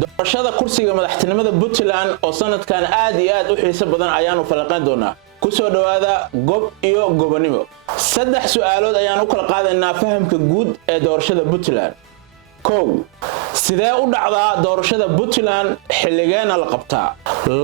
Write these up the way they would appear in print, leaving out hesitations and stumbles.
doorashada kursiga madaxtinimada Puntland oo sanadkan aad iyo aad u xiiso badan ayaanu falanqayn doonaa ku soo dhawaada gob iyo gobonimo saddex su'aalood ayaan u kala qaadaynaa fahamka guud ee doorashada Puntland kow sidee u dhacdaa doorashada Puntland xilligeena la qabtaa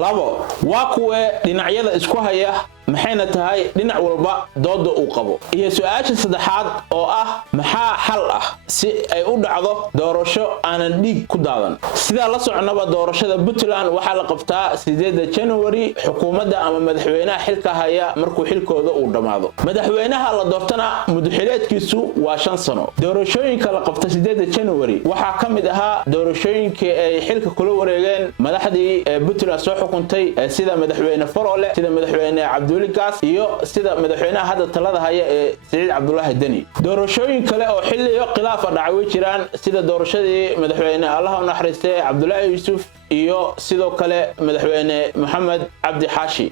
labo waa kuwa dhinacyada isku haya maxayna tahay dhinac walba dooda uu qabo iyo su'aasha saddexaad oo ah maxaa xal ah si ay u dhacdo doorasho aanan dhiig ku daadan sida la soconaba doorashada Puntland waxa la qabtaa 8 January xukuumadda ama madaxweynaha xilka haya markuu xilkooda uu dhamaado madaxweynaha la doortana muddaxileedkiisu waa 5 sano doorashooyinka la qabta 8 January waxa kamid ahaa doorashooyinka ay xilka kula wareegeen madaxdii Puntland soo xukuntay sida madaxweyne Farole sida madaxweyne Abdulkaas iyo sida madaxweynaha hadda talada haya ee Saciid Cabdullaahi Dani doorashooyin kale oo xilliyo khilaaf dhacay jiraan sida doorashadii madaxweyne Allah u naxariistay Cabdullaahi Yuusuf iyo sidoo kale madaxweyne Maxamed Cabdi Xaashi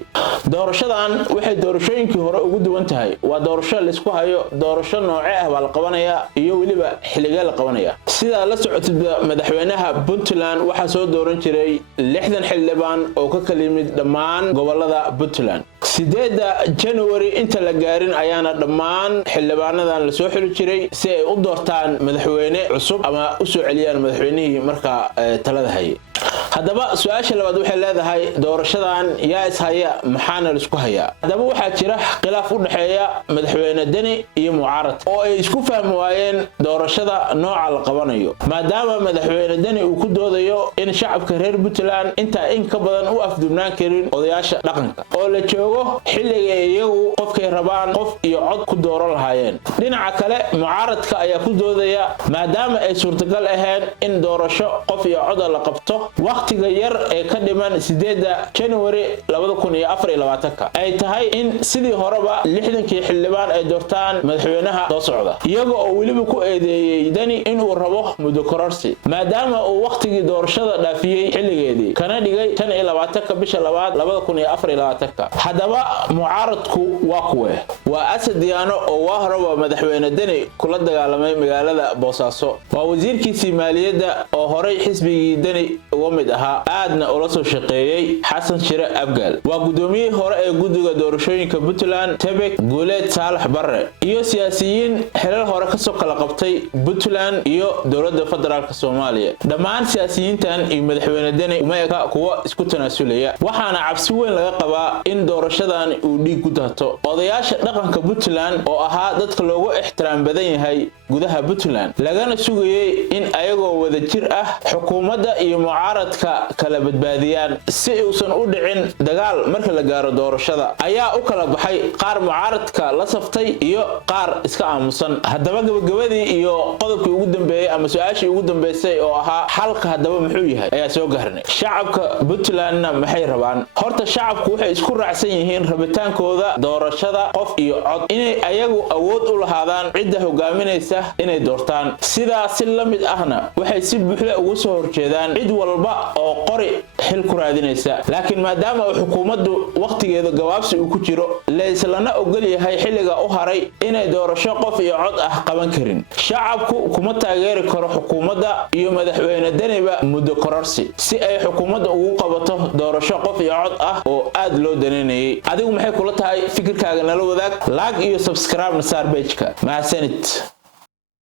doorashadan waxay doorashooyinkii hore ugu duwan tahay waa doorasho la isku hayo doorasho nooce ah baa la qabanaya iyo waliba xilliga la qabanaya sida la socotay madaxweynaha Puntland waxa soo dooran jiray 60 xildhibaan oo ka kala yimid dhammaan gobolada Puntland 8 January inta la gaarin ayaana dhammaan xildhibaanadan la soo xili jiray si ay u doortaan madaxweyne cusub ama u soo celiyaan madaxweynihii marka talada hayay haddaba su'aasha labaad waxay leedahay doorashadan yaa is haya maxaana la isku hayaa haddaba waxa jira khilaaf u dhaxeeya madaxweyne Dani iyo mucaarad oo ay isku fahmi waayeen doorashada nooca la qabanayo maadaama madaxweyne Dani uu ku doodayo in shacabka reer Puntland inta in ka badan u afdubnaan karin odayaasha dhaqanka oo la joogo xilliga iyagu qofkay rabaan qof iyo cod ku dooran lahaayeen dhinaca kale mucaaradka ayaa ku doodaya maadaama ay suurtagal ahayn in doorasho qof iyo cod la qabto waqtiga yar ee ka dhiman 8 January 2024 ay tahay in sidii horeba 60 xildhibaan ay doortaan madaxweynaha soo socda iyaga oo waliba ku eedeeyay Dani inuu rabo muddo kororsi maadaama uu waqtigii doorashada dhaafiyay xilligeedii kana dhigay 25 bisha 2024 haddaba mucaaradku waa kuwe waa Asad Diyaano oo waa horeba madaxweyne Dani kula dagaalamay magaalada Boosaaso waa wasiirkiisii maaliyadda oo horay xisbigii Dani uga mid ahaa aadna ula soo shaqeeyay Xasan Shire Abgaal waa gudoomiyihii hore ee guddiga doorashooyinka Puntland Tebek Guuleed Saalax Barre iyo siyaasiyiin xilal hore ka soo kala qabtay Puntland iyo dowladda federaalka Soomaaliya dhammaan siyaasiyiintan iyo madaxweyne Dani uma eka kuwa isku tanaasulaya waxaana cabsi weyn laga qabaa in doorashadan uu dhiig ku daato odayaasha dhaqanka Puntland oo ahaa dadka loogu ixtiraam badan yahay gudaha Puntland lagana sugayay in ayagoo wada jir ah xukuumadda iyo mucaaradka kala badbaadiyaan si uusan u dhicin dagaal marka la gaaro doorashada ayaa u kala baxay qaar mucaaradka la saftay iyo qaar iska aamusan haddaba gabagabadii iyo qodobkii ugu dambeeyay ama su'aashii ugu dambeysay oo ahaa xalka haddaba muxuu yahay ayaa soo gaarnay shacabka Puntlandna maxay rabaan horta shacabku waxay isku raacsan yihiin rabitaankooda doorashada qof iyo cod inay ayagu awood u lahaadaan cidda hogaaminaysa inay doortaan sidaas si la mid ahna waxay si buuxda ugu soo horjeedaan cid walba oo qori xil ku raadinaysa laakiin maadaama xukuumaddu waqtigeeda gabaabsi uu ku jiro leeslana ogol yahay xilliga u haray inay doorasho qof iyo cod ah qaban karin shacabku kuma taageeri karo xukuumadda iyo madaxweyne Daniba muddo kororsi si ay xukuumadda ugu qabato doorasho qof iyo cod ah oo aad loo daneynayay adigu maxay kula tahay fikirkaaga nala wadaag like iyo subscribe na saar page-ka mahadsanid